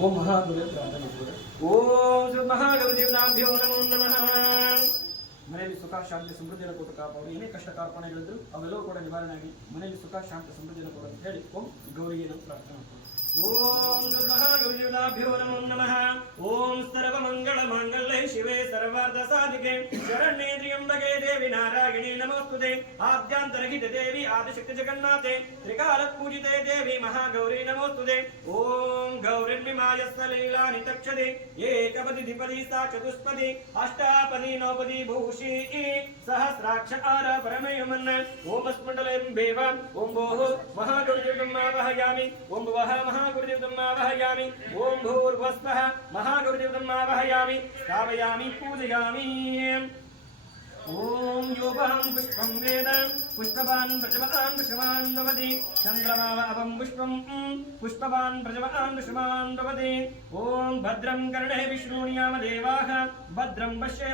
ಓಂ ಓಂ ಶ್ರೀ ನಮೋ ನಮಃ. ಮನೆಯಲ್ಲಿ ಸುಖ ಶಾಂತಿ ಸಮೃದ್ಧಿಯನ್ನು ಕೊಟ್ಟು ಕಾಪಾಡು ಏನೇ ಕಷ್ಟ ಕಾರ್ಪಣೆಗಳಿದ್ರು ಅವೆಲ್ಲವೂ ಕೂಡ ನಿವಾರಣೆ ಆಗಿ ಮನೆಯಲ್ಲಿ ಸುಖ ಶಾಂತಿ ಸಮೃದ್ಧಿಯನ್ನು ಕೊಡು ಅಂತ ಹೇಳಿ ಓಂ ಗೌರಿಗೆ ನಾವು ಪ್ರಾರ್ಥನೆ ಓಂ ಶ್ರೀ ಮಹಾಗೌರಿದೇವನಾಭ್ಯೋ ನಮೋ ನಮಃ. ಓಂ ಸರ್ವಮಂಗಳ ಮಾಂಗಲ್ಯೆ ಶಿವೆ ಸರ್ವಾರ್ಧ ಸಾಧಿಕೆ. ಶರಣ್ಯೇ ದೇವಿ ನಾರಾಯಣಿ ನಮಸ್ತುತೆ. ಆದ್ಯಾಂತರಹಿತ ದೇವಿ ಆದಿಶಕ್ತಿ ಜಗನ್ನಾಥೆ. ತ್ರಿಕಾಲ ಪೂಜಿತೆ ದೇವಿ ಮಹಾಗೌರಿ ನಮೋಸ್ತುತೆ. ಓಂ मायस्थलीलानि तक्षदे एकपदि द्विपदी सा चतुष्पदी, अष्टापदी नौपदी भूषी सहस्राक्ष आर परमयमन् ओम स्फुटलयं देव ओम भोः महागुरुजुगं मावहयामि ओम वः महागुरुजुगं मावहयामि ओम भूर्वस्वः महागुरुजुगं मावहयामि स्थापयामि, पूजयामि। పుష్పాన్ పుష్పం వేదాం. పుష్పవాన్ ప్రజవాన్ వృషవాన్ భవతి. చంద్రమావవం పుష్పం. పుష్పవాన్ ప్రజవాన్ వృషవాన్ భవతి. ఓం భద్రం కర్ణే విష్ణునియామ దేవాః భద్రం పశ్యే